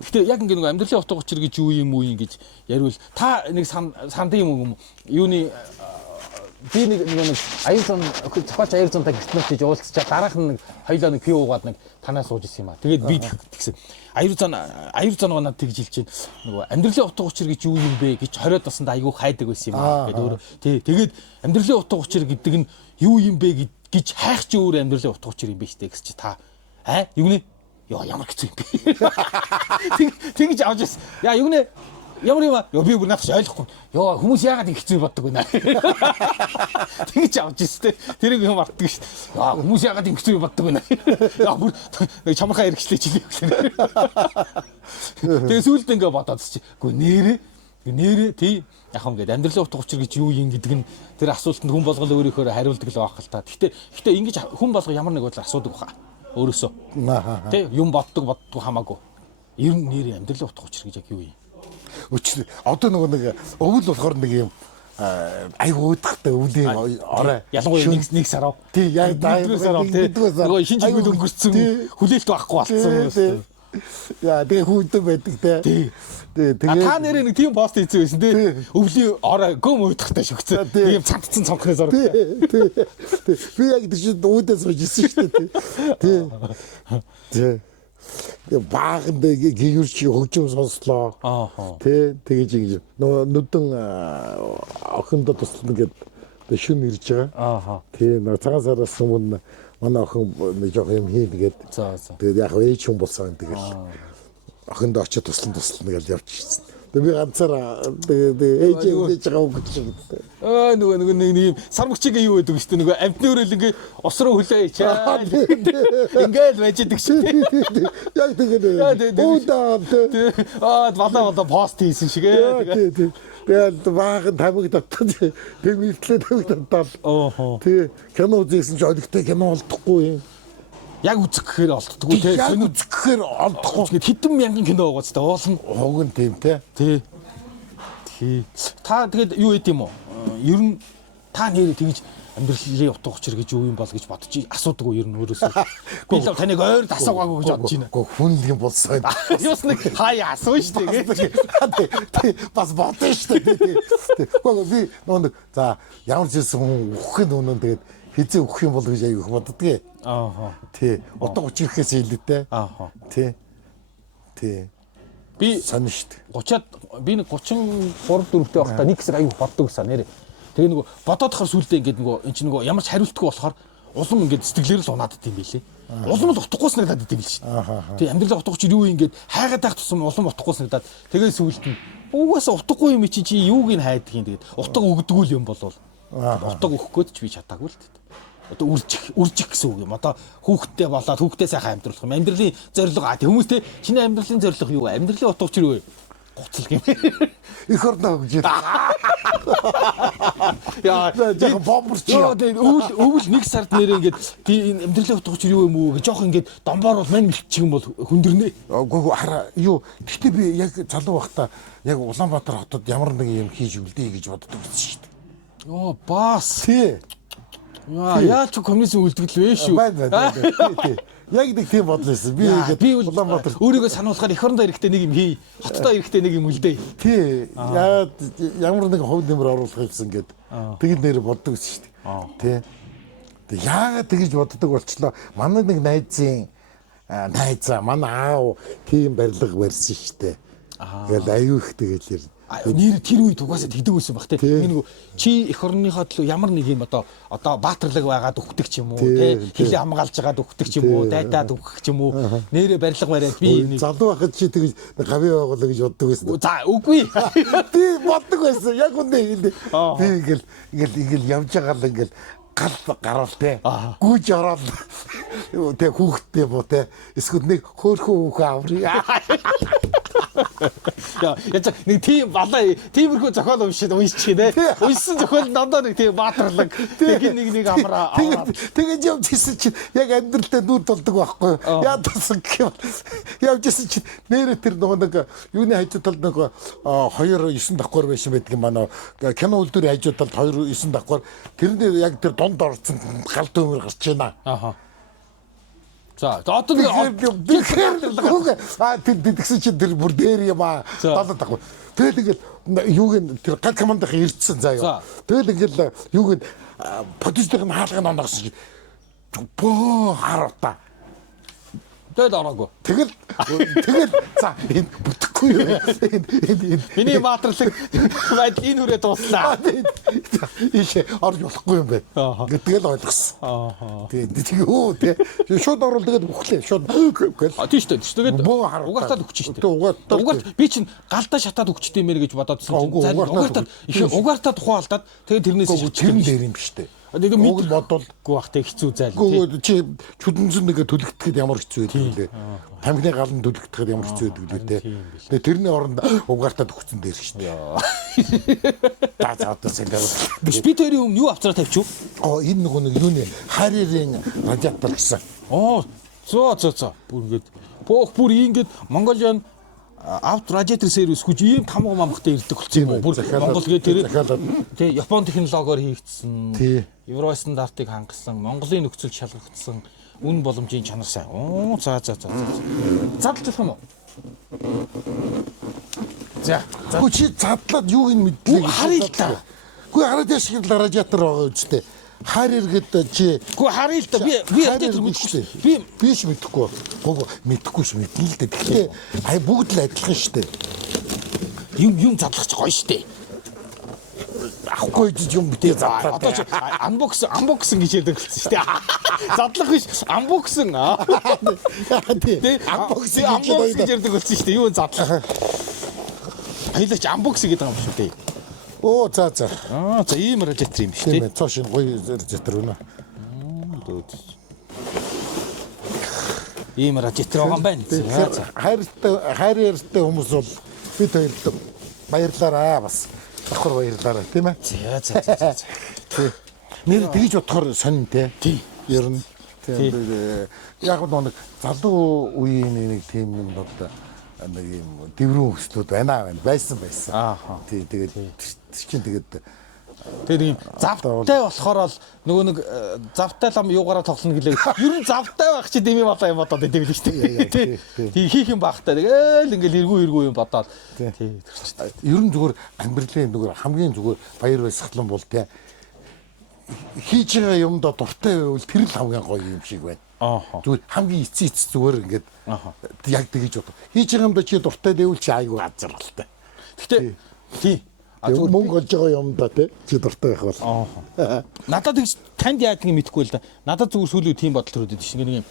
Гэхдээ яг ингэ нэг амьдралын утга учир гэж юу юм уу гэж яриул та нэг санд юм уу юуны би нэг аяр зам зохиолч аяр замтай гэртнэт гэж уулзчаа дараах нь хоёлоо нэг пив уугаад нэг танаас сууж исэн юм а. Тэгээд би тэгсэн аяр зам надад тэгж хэлж чинь нөгөө амьдралын утга учир гэж юу юм бэ гэж 20-од баснд айгүй хайдаг байсан юм а гэдэг өөр тэгээд амьдралын утга учир гэдэг нь юу юм бэ гэж хайх чи өөр амьдралын утга учир юм бэ штэ гэж чи та юу нэ яа ямар хэцүү юм бэ тэгж авч ирсэн яа юу нэ ямар юм аа би бүр надад ойлгохгүй ёо хүмүүс яагаад ингэ хэцүү боддог вэ наа тэгж авч ирсэн тэрийг юм артдаг шүү дээ яа хүмүүс яагаад ингэ хэцүү боддог вэ наа яа бүр чамхаа хэрэгчлээч хэлээ тэгээ сүүлд ингэ бодоод чи үгүй нэрээ тий яг юм гээд амьдралын утга учир гэж юу юм гэдэг нь тэр асуултанд хүн болгол өөрийнхөө хариулдаг л байх л та гэхдээ ингэж хүн болго ямар нэг бодлоор асуудаг баха өөрөөсөө тий юм боддог хамаагүй ер нь нэрээ амьдралын утга учир гэж яг юу юм Өчигдөр одоо нэг өвөл болохоор нэг юм айгуу уудахтай өвлийн орой ялангуяа нэг сарав тий яг сарав тий нөгөө шинж өвөл өнгөрцөн хүлээлт байхгүй болсон яа тэгээ хүйдэн байдаг тий тэгээ та нэрээ нэг тийм пост хийсэн байсан тий өвлийн орой гөм уудахтай шөгцөө тийм цантцсан цонхны зураг тий би яг тийш уудаас суужсэн шүү дээ тий баахан гэгэрч хөгжим сонслоо. Тэгэж нөгөө нүдэн охиндоо туслана гэдэг шүн ирж байгаа. Нөгөө цагаан сараас өмнө манай охин нэг жоох юм хийн тэгээд тэгээд яг ээж хүн болсон тэгэл охиндоо очиж туслана гэж явчихсан. Би ганцаараа ээж ээж байгаа үг гэж. Нөгөө нэг сар мөчигээ юу гэдэг вэ? Нөгөө амтны өрөөл ингээ ус руу хөлөө ичээ. Ингээл байж идэг шүү. Яг тэгээд уудаа балаа пост хийсэн шиг ээ. Тэгээд баахан тамиг татдаг. Тэгээд мэдлээ тамиг татдаг. Тэг кино үзсэн ч олигтой кино олдохгүй юм. Яг үзэх гэхээр олддоггүй те. Яг үзэх гэхээр олдохгүй. Хэдэн мянган кино байгаа ч уулна. Уг нь тийм те. Тий. Та тэгээд юу хийд юм уу? Ер нь та нэрээ тэгж амьдралын утга учир гэж юу юм бол гэж бодож асуудаг уу ер нь өөрөөсөө. Би л таныг ойр асуугаагүй гэж бодож байна. Гэхдээ хүн л юм болсон. Юус нэг хаяа асууж штэ. Бас бодсон штэ. Гэхдээ би нэг за ямар ч юм үхэх нь үнэн тэгээд хизээ өгөх юм бол гэж аяг боддгийг. Тий. Утга учир гэхээс илүүтэй. Тий. Би сонь штт. 30-аад би нэг 33 4-тэй байхдаа нэг хэсэг аяг боддог гэсэн нэрээ. Тэгээ нөгөө бодоод хахаар сүулдэ ингээд нөгөө эн чинь нөгөө ямар ч хариултгүй болохоор улам ингээд сэтгэлээр л унаад идэм билээ. Улам л утгагүй санагдаад идэм билээ шүү. Тий амьдралын утга учир юу ингээд хайгаад байх тусам улам утгагүй санагдаад тэгээ сүулт нь угаасаа утгагүй юм чи юуг нь хайдаг юм тэгээд утга өгдөггүй юм болвол утга өгөх гээд ч би чадаагүй л дээ. Одоо үржих гэсэн үг юм. Одоо хүүхдтэй болоод хүүхдээ сайхан амьдруулах юм. Амьдралын зорилго хүмүүс те чиний амьдралын зорилго юу вэ? Амьдралын утга учир юу вэ? Гоцлог юм. Их орноо гэж. Яа, яг бомберч. Өвөл нэг сард нэрээ ингээд амьдралын утга учир юу юм уу гэж жоох ингээд домбоор бол мань мэлчих юм бол хүндэрнэ. Үгүй хараа юу. Гэхдээ би яг залуу байхдаа яг Улаанбаатар хотод ямар нэг юм хийж үлдээ гэж боддог байсан шүү дээ. Йоо, бас. Тий. Яаж коммунизм үлдэгдэл вэ шүү. Тий. Яг нэг тийм бодлоосэн. Би ингээд Улаанбаатар өөрийгөө сануулахаар эх орондоо эрэхтэй нэг юм хий. Хотдоо эрэхтэй нэг юм үлдээ. Тий. Яагаад ямар нэг хувь нэмэр оруулах гэсэн гээд тэгэл нэр боддог шүү дээ. Тий. Тэг яагаад тэгж боддог болчлоо. Манай нэг найзаа манай аав тийм барилга барьсан шүү дээ. Тэгэл аюу их тэгэл нэр тэр үед угаасаа тэгдэг байсан баг те. Нэг чи эх орныхоо төлөө ямар нэг юм одоо баатарлаг байгаад өгдөг ч юм уу те. Хилээ хамгаалж байгаад өгдөг ч юм уу, дайдаад өгөх ч юм уу. Нэрээ барилга бариад би нэг залуу байхад чи тэгж гавь байгуулаа гэж боддог байсан. За үгүй. Би боддог байсан. Яг үнэ. Би ингээл явж байгаа л ингээл гал гарал те. Гүйж ороод те хүүхдтэй бо те. Эсвэл нэг хөөхөн хүүхэн аврыг. Яа, нэг тийм балаа тиймэрхүү зохиол уншчих нэ. Уншсан зохиол дандаа нэг тийм баатарлаг. Тэгээ нэг амраа. Тэгээд явж исэн чинь яг амьдралдаа нүд болдог байхгүй. Яадсан гэх юм. Явж исэн чинь нэрэ тэр нэг юуны хажуу талд нэг 2-9 давхар байсан байдаг манай кино үлдвэрийн хажуу талд 2-9 давхар тэрний яг тэр донд орсон гал дөмөр гарч байна. За одоо нэг тэгсэн чинь тэр бүр дээр юм аа. Далаад тахгүй. Тэгэл ингээд юуг нь тэр гал командын ирдсэн заяа. Тэгэл ингээд юуг нь подистын хаалгыг онгосон чинь боо харуута. тэгэл ороогүй. Тэгэл за энэ бүтэхгүй юу. Миний маатрлаг байдал энэ хүрээ дууслаа. Ийш орж болохгүй юм байна. Тэгэл ойлгосон. Тэгээ юу те. Шууд орвол тэгээд бүхлээ. Шууд гэл. Тийм шүү дээ. Тэгээд угаартаад өгч шүү дээ. Угаарт би чинь галдаа шатаад өгчтэй юм ээ гэж бодоодсэн чинь. Угаартаад ухаалдаад тэгээд тэрнээс тэрэн дээр юм шүү дээ. Тэгээд уг бодволгүй бах тэг хэцүү зайл. Гүү чи чүдэнзэн нэгэ төлөгдөхэд ямар хэцүү байдаг лээ. Тамхины гал нь төлөгдөхэд ямар хэцүү байдаг лээ те. Тэгээд тэрний оронд угаартаад өгцөн дээр шүү дээ. За одоо би тэрийн өмнө юу авцраа тавьчих уу? Энэ нэг юуны харирын радиатор гэсэн. Зөө. Бүр ингээд бүр ингээд Mongolian авт радиатор сервис хүч ийм тамга мамхтай ирдэг болсон юм уу? Бүр Монгол гээ тэр тий Япон технологиор хийгдсэн. Евро стандартыг хангасан, Монголын нөхцөл шалгагдсан, үн боломжийн чанар сайн. За. Задлах юм уу? За. Чи задлаад юуг нь мэдлээ. Харъя л та. Гүй хараад яшиг радиатор байгаа үстэй. Харир гэдэг чи харъя л та. Би радиатор мэдгүй. Би ч мэдэхгүй. Мэдэхгүй ш мэднэ л дээ. Тэгэхээр бүгд л адилхан штэ. Юм задлах ч гоё штэ. Авахгүй юм битээ задлаа. Одоо чи unboxing гэж яадаг болсон шүү дээ. Задлах биш unboxing. Тий. Unboxing гэж яадаг болсон шүү дээ. Юу задлах. Хоёлаач unboxing гэдэг юм шүү дээ. За. За ийм радиатор юм шүү дээ. Тийм цааш гоё радиатор өнө. Ийм радиатор байгаа юм байна. Хайртай хүмүүс бол бид хоёрт баярлаараа бас. Давхар баярлаараа тийм ээ. За. Нэр тэгж бодохоор сонин те. Ер нь. Яг нэг залуу үеийн нэг тийм юм бол нэг юм дэврэн өслүүд байсан. Тэгээд чинь тэгээд тийм завтай болохоор л нөгөө нэг завтай лам юугаараа тоглоно гэлээ. Ер нь завтай байх чи дэми болоо юм бодоод идэв л шүү дээ. Тий хийх юм баахтай. Тэгэл ингээл эргүү юм бодоод. Тий. Ер нь зүгээр амьдралын зүгээр хамгийн зүгээр баяр баясгалан бол тий хийж байгаа юмдаа дуртай байвал тэр л хамгийн гоё юм шиг байна. Зүгээр хамгийн эцэц зүгээр ингээд яг тэгэж бод. Хийж байгаа юмдаа чи дуртай байвал чи айгүй азаргалтай. Гэтэ тий мөнгө олж байгаа юм да тий чи дуртай байх бол. Надад тэгж танд яадгийг мэдэхгүй л да. Надад зүгээр сүүлийн тийм бодол төрөдөд чинь нэг юм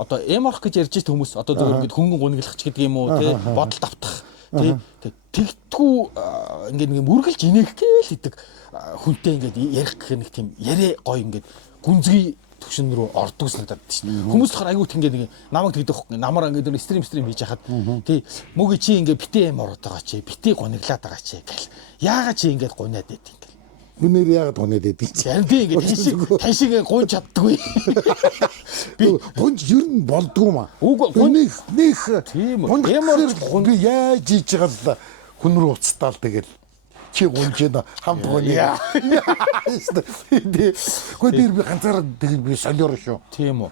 одоо эморх гэж ярьж байгаа хүмүүс одоо зүгээр ингээд хөнгөн гуниглах ч гэдэг юм уу тий бодол давтах тий тэгтгүү ингээд нэг үргэлж инех гээл гэдэг хүнтэй ингээд ярих гэх нэг тийм яриа гоё ингээд гүнзгий төвшин рүү ордог санагдаад тийм. Хүмүүс болохоор айгуут ингээд нэг намайг тэгдэх хөхгүй. Намаар ингээд стрим хийж хахад тий мөгийн чи ингээд битээ юм ороод байгаа чи битээ гониглаад байгаа чи гэл. Яагаад чи ингээд гуниад байд юм гэл. Үнээр яагаад гуниад байд юм чи. Би ингээд ташиг гунж чаддгүй. Би гунж ер нь болдгоо маа. Үгүй гуних тийм ямар би яаж хийж байгаа л хүн рүү уцтаал тэгэл чи гунжэна хамт гониа. Гүдэр би ганцаараа тэгэл би солиор шүү. Тийм үү.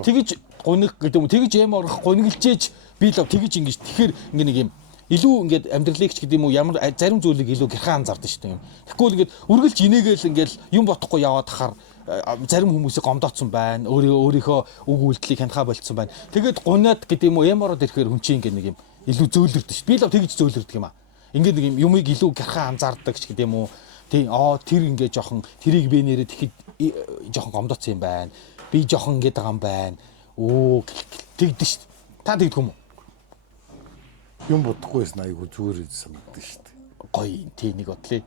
Тэгэж гуних гэдэг юм. Тэгэж эм орох гуниглжээж би л тэгэж ингэж тэгэхээр ингээ нэг юм илүү ингээд амьдралыг ч гэдэг юм уу ямар зарим зүйлийг илүү гэрхэн анзаардаг шүү дээ. Тэгэхгүй л ингээд үргэлж инээгээл ингээд юм бодохгүй яваад хахаар зарим хүмүүсийг гомдооцсон байна. Өөрийнхөө үг үйлдэлийг хянахаа болцсон байна. Тэгээд гуниад гэдэг юм уу эм ороод ирэхээр хүн чинь ингээд нэг юм илүү зөөлрдөг шүү. Би л тэгэж зөөлрдөг юм аа. Ингээд нэг юм юмыг илүү гэрхэн анзаардаг ч гэдэг юм уу. Тий тэр ингээд жоохон тэрийг би нэрээ тэгэхэд жоохон гомдооцсон юм байна. Би жоохон ингээд байгаа юм байна. Тэгдэж шүү. Та тэгдэх юм уу? Юм бодохгүйсэн айгу зүгээр санагддаг шүү дээ. Гоё тий нэг бодлоо.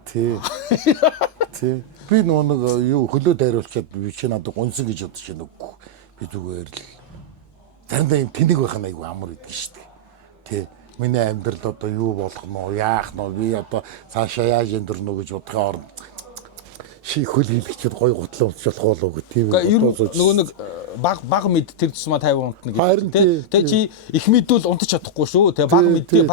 Тий. Би нэг юу хөлөө дайруулчаад би чи надад гонсон гэж бодож байна үгүй. Би зүгээр л заримдаа юм тэнэг байх нь айгу амар идэг шүү дээ. Тий. Миний амьдрал одоо юу болох нь вэ? Яах нь вэ? Би одоо цаашаа яаж өндөрнө гэж бодохын оронд ши хөл хийлгэчихэд гоё гутлаа унтчих болов гэх тийм. Нөгөө нэг баг мэд тэр тусмаа 50 унтна гэдэг. Тэ чи их мэдвэл унтаж чадахгүй шүү. Тэ баг мэд 50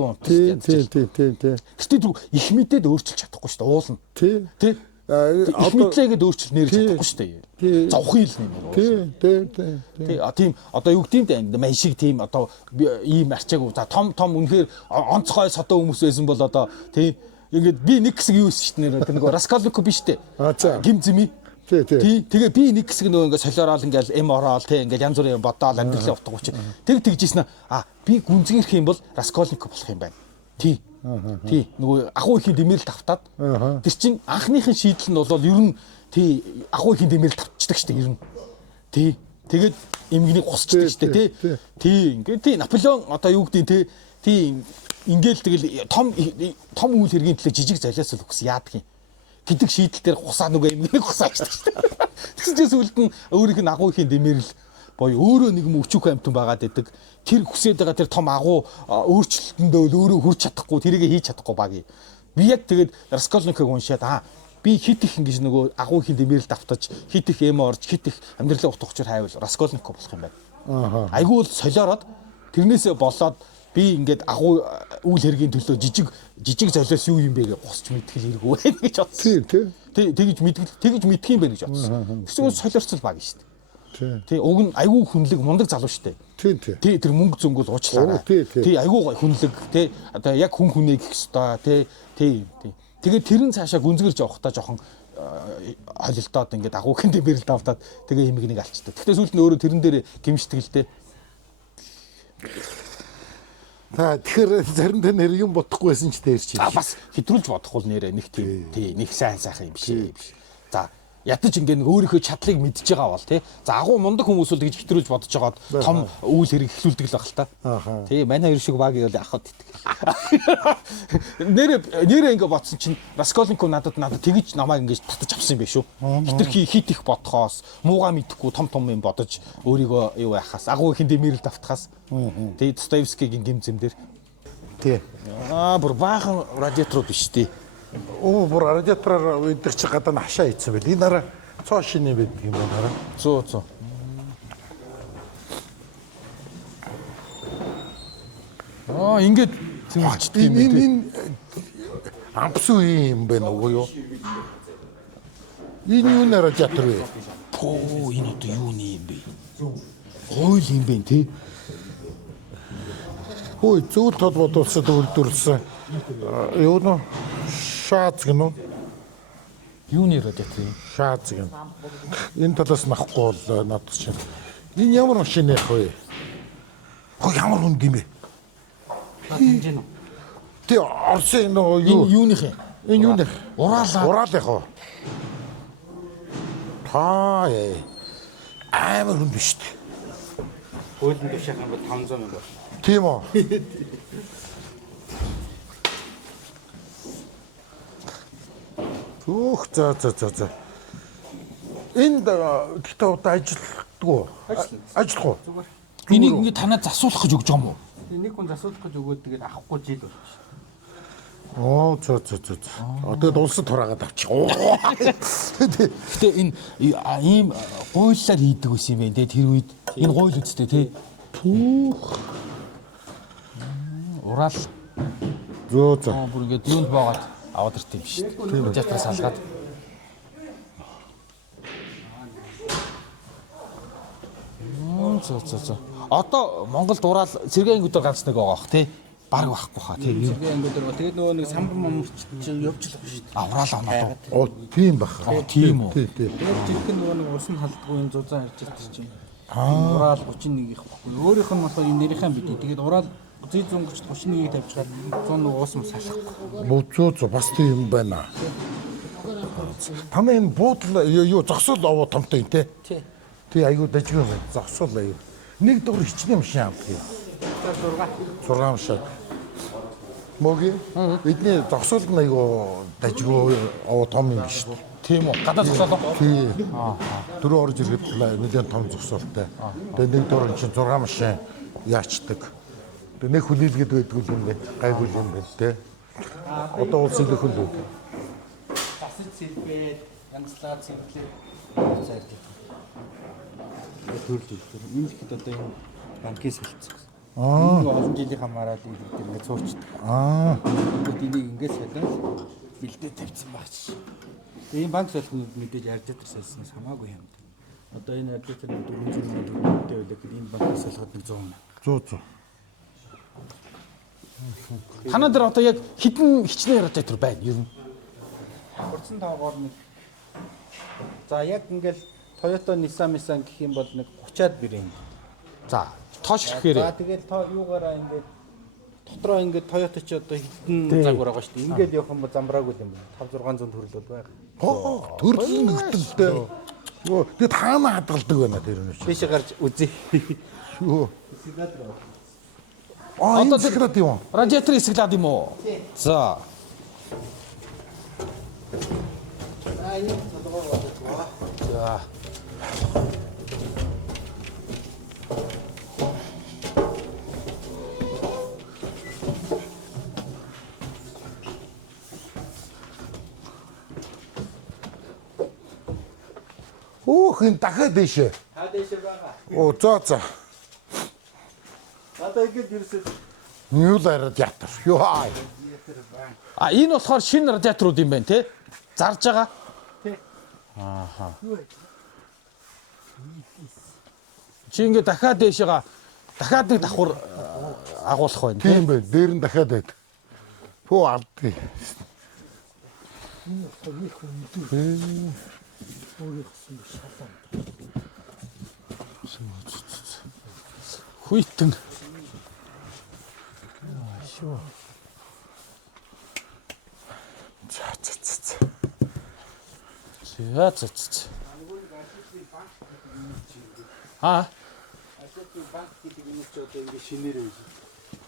унтна шүү. Тий. Гэтэ зүг их мэдэд өөрчилж чадахгүй шүү. Уулна. Тий. Их мэдлээгээд өөрчлөлт нэрж чадахгүй шүү дээ. Зовхон л нэмэр. Тий. Тийм одоо юу гэдэг юм маншиг тийм одоо ийм арчаагүй. За том үнэхээр онцгой содоо хүмүүс байсан бол одоо тийм ингээд би нэг хэсэг юу байсан шүү дээ. Нэг Раскольников биш дээ. Гимзэми. Тий. Тэгээ би нэг хэсэг нөгөө ингээд солиорол ингээд эм ороод тий ингээд янз бүрийн бодоол амьдралаа утгагүй чи. Тэгжсэн би гүнзгийрх юм бол Раскольников болох юм байна. Тий. Тий. Нөгөө ахуй ихийн дэмэрэлт автаад тэр чин анхныхын шийдэл нь бол ер нь тий ахуй ихийн дэмэрэлт авчдаг шүү дээ ер нь. Тий. Тэгээд эмгэнийг хусчдаг шүү дээ тий. Тий. Ингээд тий Наполеон одоо юу гэдэг тий ингээл тэгэл том үйл хэргийн төлөө жижиг залиасл өгсөн яадаг юм гэдэг шийдэл дээр хусаа нөгөө эмгэнийг хусаачдаг шүү дээ. Тэгсэн чинь сүлд нь өөрийнх нь агуу ихийн дэмэрэл боёо өөрөө нэг юм өчүүх амтан байгаад байдаг. Тэр хүсээд байгаа тэр том агуу өөрчлөлтөндөө өөрөө хүрч чадахгүй тэрийг хийж чадахгүй баг. Би яг тэгээд Раскольниковыг уншаад би хит их ингэж нөгөө агуу ихийн дэмэрэлд автаж хит их эм орж хит их амьдралаа утгахчаар хайвал Раскольников болох юм байна. Айгүй л солиороод тэрнээсээ болоод би ингээд агуу үйл хэргийн төлөө жижиг золиос юу юм бэ гэж босч мэдхэл хэрэггүй байх гэж бодсон. Тий. Тэгж мэдх юм байна гэж бодсон. Тэгвэл солиорцол баг шүү дээ. Тий. Уг нь айгүй хүнлэг мундаг залуу шүү дээ. Тий. Тэр мөнгө зөнгөл уучлаарай. Тий. Айгүй хүнлэг тий. Одоо яг хүн хүнээ гих хэвээр тий. Тэгээд тэрэн цаашаа гүнзгэрж явахдаа жоохон холилдоод ингээд агуу ихэн дэмэрэлд автаад тэгээ эмгнийг алчдаг. Тэгтээ сүүлд нь өөрөө тэрэн дээр гимшдэг л дээ. Тэгэхээр заримдаа нэр юм бодохгүй байсан ч дээр чинь. Бас хэтрүүлж бодохгүй нэрээ нэг тийм тий нэг сайхан юм биш. За ятаж ингээд өөрийнхөө чадлыг мэдж байгаа бол тий. За агуу мундаг хүмүүс бол тэгж хэтрүүлж бодож байгаад том үйл хэрэг эхлүүлдэг л баг л та. Тий манай хоёр шиг багийг бол ахад итг. Нэрээ ингээд бодсон чинь Раскольников надад тэгж намайг ингээд татаж авсан юм биш үү. Хитрхи хит их бодхоос муугаа мэдхгүй том юм бодож өөрийгөө юу яхаас агуу ихэн дэмэрэлд автахаас. Тий Достоевскигийн гимзэмдэр. Тий. Бүр баахан радиаторууд биш тий. Бүр радиатороор өдөр чи гадаа хашаа ийцсэн байл. Энэ дараа цоо шинэ байдаг юм байна. Цоо. Ингээд зэмлчдэг юм тий. Энэ ампс юм байна уу юу? Энэ юу нэр радиатор вэ? Энэ одоо юу юм бэ? Хойл юм бэ тий. Хөөе зүйл толгойдулсад үйлдвэрлэсэн юу нэ шаац гэнэ үү? Юуны радиатор юм? Шаац гэнэ. Энэ талаас нахгүй бол надад чинь. Энэ ямар машин яах вэ? Хөө ямар хүн юм бэ? Хинжин үү? Тэ Орсын нөө юу? Энэ юуных юм? Энэ юуных? Урал яах вэ? Амар хүн биш үү? Хөөлийн дэвших юм бол 500 мянга. Тийм үү? За. Энд гэхдээ одоо ажиллахгүй. Ажиллахгүй. Энийг ингэ танаа засуулах гэж өгч байгаа юм уу? Нэг хүн засуулах гэж өгөөд тэгээд авахгүй жил болж байна. Одоо улсад тураагаад авчих. Гэтэ энэ ийм гуйллаар хийдэг байсан юм байна те тэр үед. Энэ гуйл үстэй те. Урал. Бүр ингэ юунд баагаад аваад ирт юм шүү дээ. Радиатор салгаад. Одоо Монголд урал сэргээ ангиудаар ганц нэг байгаа бах тий. Бараг байхгүй хаа тий. Сэргээ ангиудаар тэгээд нөгөө нэг самбар момч явж л байгаа шүү дээ. Урал оноо. Тийм бах. Тийм үү. Тэгээд жинхэнэ нөгөө нэг усан халдгүй энэ зузаан харж ирсэн чинь. Урал 31 их баггүй. Өөрийнх нь болохоор энэ нэрийнхэн бид. Тэгээд урал зүй зөнгөч 31-ийг тавьчихаар 100 уус юм салахгүй. Бас тийм юм байна. Танай энэ буудлаа юу зогсоол овоо томтой юм те. Тий аюу дажгүй юм. Зогсоол аюу. Нэг дугаар хичнээн машин авдаг. 6 машин. Моги бидний зогсоол нь аюу дажгүй овоо том юм биш. Тийм үү. Гадаа зогсоол. Тий. Дөрөв орж ирэхэд нэлээд том зогсоолтой. Тэгээд нэг дугаар чинь 6 машин яачдаг. Нэг хүлээлгээд байдгүй юм бэ. Гайгүй юм байна те. Одоо улс их хөл үү. Засаж сэлбээд янзлаад сэлбэлээ зайлж. Төрөл. Энэ ихэд одоо энэ банкны салцсан. Энэ олон жилийн хамаарал ингээд цуурчдаг. Энийг ингээд солиод бэлдээ тавьсан багч. Ийм банк солихыг мэдээж радиатор солисноос хамаагүй юм. Одоо энэ радиатор 400 сая төгрөгтэй байлаа гэхэд энэ банк солиход нэг 100 сая. 100. Танаа дээр одоо яг хідэн хичнээн радиатор байна ер нь. Хурцсан тоогоор нэг. За яг ингээл Toyota Nissan гэх юм бол нэг 30-аад бирэн. За тоош За ирэхээр тэгэл юугаараа ингээд дотроо ингээд Toyota ч одоо хитэн загвар байгаа шүү дээ. Ингээд явах юм бол замбраагүй юм байна. 5-600 төгрөлөд байгаа. Төрлийн нэгдэлтэй. Йоо, тэгээд таамаа хадгалдаг байна тэр юм шиг. Тийш гарч үзье. Йоо. Одоо тэр хэсэг юм. радиатор хэсэглаад юм уу? За. За. Өөхөн дахиад дэшээ. Та дэше байгаа. Оо за. Одоо ингээд ерөөсөө New радиатор. Йоо. А энэ болохоор шинэ радиаторууд юм байна те. Зарж байгаа. Тий. Ааха. Чи ингээд дахиад дэшега дахиад нэг давхар агуулах байна Тийм те. бай. Дээр нь дахиад байд. Хөө алдъя. Хүйтэн. За. А банк гэдэг юм чи одоо ингээд шинээр байв.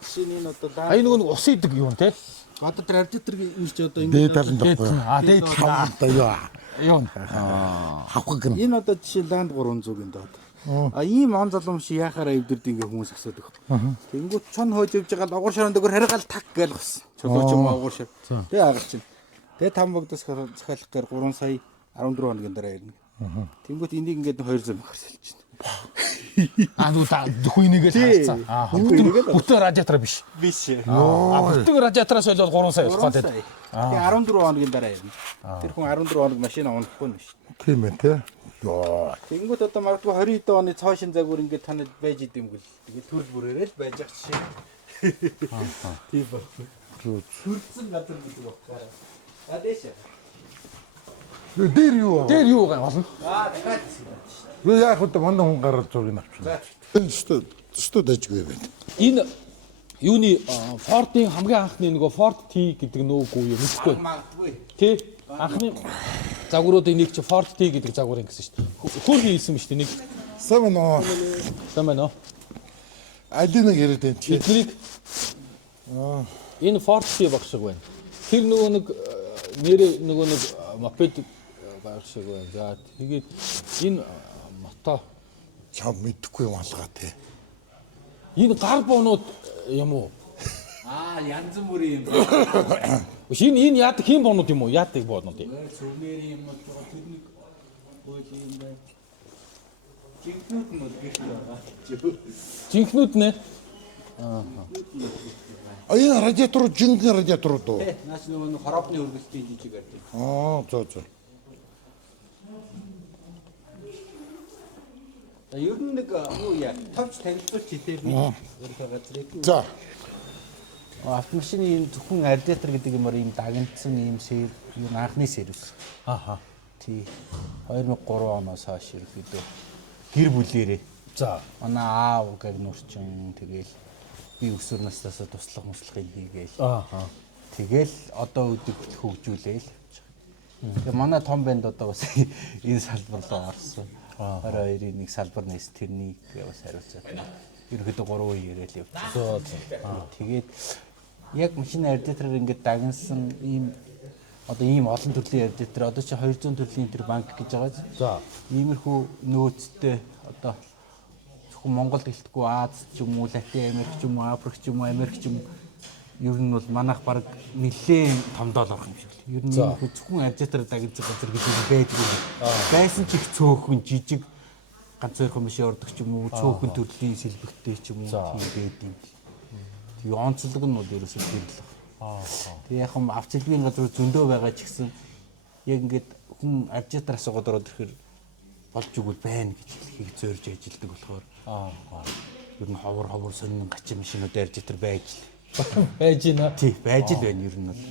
Шинэ энэ одоо а энэ нэг ус идэг юм те. одоо радиатор юм чи одоо Дээд ингээд талын тахгүй. А дээд Хамта ёо. юм. Хавхаг гэн. энэ одоо жишээ ланд 300-ийн доод. А ийм он залуум чи яхаараа эвдэрд ингээ хүмүүс асуудаг. Тэнгүүт чон хойж явж байгаа л огур шоронд дөр харгаал так гээл гос. Чулууч юм огур шор. Тэгээ агаар чинь. Тэгээ там богдос захиалах гээр 3 сая 14 хоногийн дараа ирнэ. Тэнгүүт энийг ингээд 200 мянгаар сэлж байна. А нүү та хүйнийгээ харцаа. Аа бүтэн радиатор биш. Биш. А бүтэн радиатороос болоод 3 сая болох гэдэг. Тэгээ 14 хоногийн дараа ирнэ. Тэр хүн 14 хоног машин унахгүй нь биш. Тийм ээ те. Ёо. Тэнгүүт одоо магадгүй 20 хэдэн оны цоошин загвар ингээд танад байж идэм гэл. Тэгээ төрөл бүрээрээ л байж ах жишээ. Тийм байхгүй. Сүрдсэн газар гэдэг байна. А дэше. Дээр юу? Дээр юу гай болно? Аа дахиад. Юу яах вэ? Манай хүн гараад зургийг авчихна. Студ ажгүй байна. Энэ юуны Ford-ийн хамгийн анхны нөгөө Ford T гэдэг нөөгүй юм мэдгүй. Магадгүй. Тэ анхны загваруудын нэг чи Ford T гэдэг загвар ингэсэн шүү дээ. Хөрхи хэлсэн ба шүү дээ нэг. Сайн нөө. Тэмээ нөө. Алин нэг яриад байна чи. Эднийг энэ Ford T баг шиг байна. Тэр нөгөө нэг нэрээ нөгөө нэг мопед баг шиг байна. За тэгээд энэ мото Чам мэдхгүй юм алгаа те. энэ гар буунууд юм уу? Аа янз бүрийн юм. Биш энэ яадаг хин буунууд юм уу? Яадаг буунууд юм? Сүрнэр юм уу тэр нэг үйл юм байна. Жинхнүүд нь гэрт байгаа. Жинхнүүд нэ. Энэ радиатор жинхэнэ радиаторууд уу? Наач нөгөө хоробны хөргөлтийн жижиг радиатор. За. Ер нь нэг юу яа товч танилцуулж хитээ би өөрийнхөө газрыг. За. Автомашины ийм зөвхөн радиатор гэдэг юмар ийм дагнцсан ийм сэр юм анхны сервис. Аха. Тий. 2003 оноос хойш ерөөдөө гэр бүлээрээ. За. Манай аав гагнуурчин тэгэл би өсвөр наснаас туслах муслахыг хийгээл. Аха. Тэгэл одоо өдөг хөгжүүлээл. Тэгээ манай том банд одоо бас энэ салбар руу орсон. 22-ийн нэг салбар нэс тэрнийг бас хариуцаад байна. Ерөнхийдөө 3 үе яриад явчихсан. Тэгээд яг машин радиаторыг ингээд дагнсан ийм одоо ийм олон төрлийн радиатор одоо чи 200 төрлийн тэр банк гэж байгаа. За. Иймэрхүү нөөцтэй одоо зөвхөн Монголд гэлтгүй Аз ч юм уу, Латин Америк ч юм уу, Африк ч юм уу, Америк ч юм ер нь бол манайх баг нэлээд томдоол орох юм шиг л. Ер нь зөвхөн радиатор дагнсан газар гэж байдаг. Байсан ч их цөөхөн жижиг ганц хоёр машин ордог ч юм уу, цөөхөн төрлийн сэлбэгтэй ч юм уу тийм байдаг юм. Тэгээ онцлог нь бол ерөөсөө тэр л. Тэгээ яг юм авч хэлбийн газар зөндөө байгаа ч гэсэн яг ингээд хүн радиатор асуугаад ороод ирэхээр болж игэл байна гэж хэлхийг зөөрж ажилдаг болохоор ер нь ховор сонин гачин машинууд радиатор байж байна. тий байж л байна ер нь бол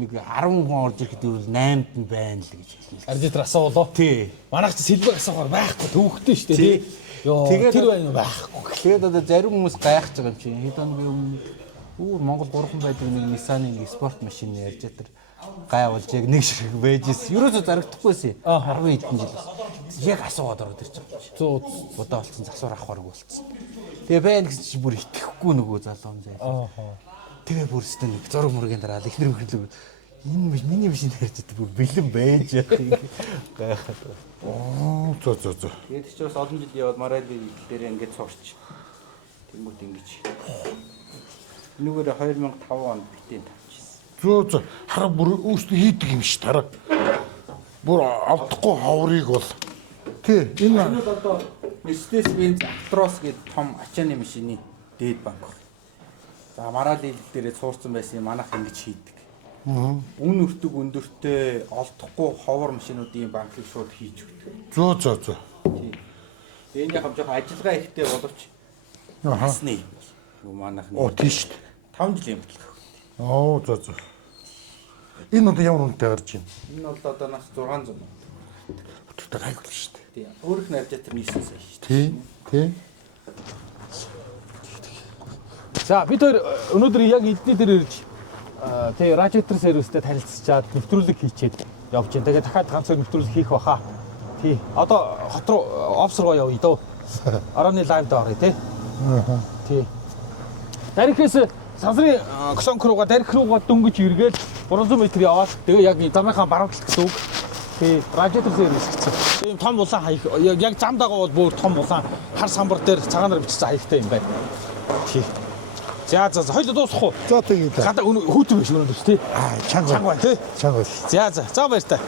нэг 10 хүн орж ирэхэд ер нь 8-д нь байна л гэж хэлээ. Радиатор асуулаа. Тий. Манайх ч сэлбэг асуухаар байхгүй төвхтэй шүү дээ тий. Йоо тэр байна байхгүй. Тэгээд одоо зарим хүмүүс гайхаж байгаа юм чи хэд хоногийн өмнө Монгол 3хан байдаг нэг Nissan-ийн спорт машин радиатор гайвалж яг нэг шиг байж ирсэн. Ерөөсөө зарагдахгүйсэн. 10 хэдэн жил. Яг асуугаад ороод ирж байгаа юм чи. 100 удаа болсон засвар авахарг болцсон. Тэгээ байна гэсэн чи бүр итгэхгүй нөгөө залуу юм зайлаа. Тэгээ бүрстэ нэг зураг мөргийн дараа ихнэр мөхрлөг энэ миний машин радиатор бүр бэлэн байж яах гайхаад. Зөө. Тэгээд ч бас олон жил яваад Марали дээр ингээд цуурч. Тэнгүүт ингэж. Нүгээр 2005 онд битэн тавьчихсан. Зөө. Хараа бүр өөртөө хийдэг юм шүү тараа. Бүр авдахгүй хаврыг бол тий энэ одоо Mercedes-Benz Actros гэдэг том ачааны машины дээд банк байна. За Марали дээрээ цуурсан байсан юм манайх ингэж хийдэг. Үн өртөг өндөртэй олдохгүй ховор машинуудын банкыг шууд хийж өгдөг. зөө. Энэ яг жоохон ажиллагаа ихтэй боловч насны юм манайх. Тийш үү. 5 жилийн хөдөлгөөн. Зөө. Энэ одоо ямар үнэтэй гарч байна? Энэ бол одоо нас 600 мянга. Өтөртэй гайгүй л шүү дээ. Тийм. Өөрөх нь радиатор 9 сая шүү дээ. Тий. За бид хоёр өнөөдөр яг эдний дээр ирж тэгээ радиатор сервистэй танилцчаад нэвтрүүлэг хийчихэд явж байна. Тэгээ дахиад ганц хоёр нэвтрүүлэг хийх баха. Тий. Одоо хот руу офс руу явъя дөө. Орооны лайвд оръё тий. Тий. Дарихээс сансрын ксонк руугаа дарих руугаа дөнгөж эргээл 300 м яваад тэгээ яг замынхаа баруун талд гэсэн үг. Тий. Радиатор сервис гэсэн. Тийм том улаан хаяг яг зам дагуу бол бүр том улаан хар самбар дээр цагаанаар бичсэн хаягтай юм байна. Тий. За хоёул дуусах уу? За тэгээд гадаа хүүтэн биш өнөөдөр тий. чанга Чанга тий. Чанга. За баяр та.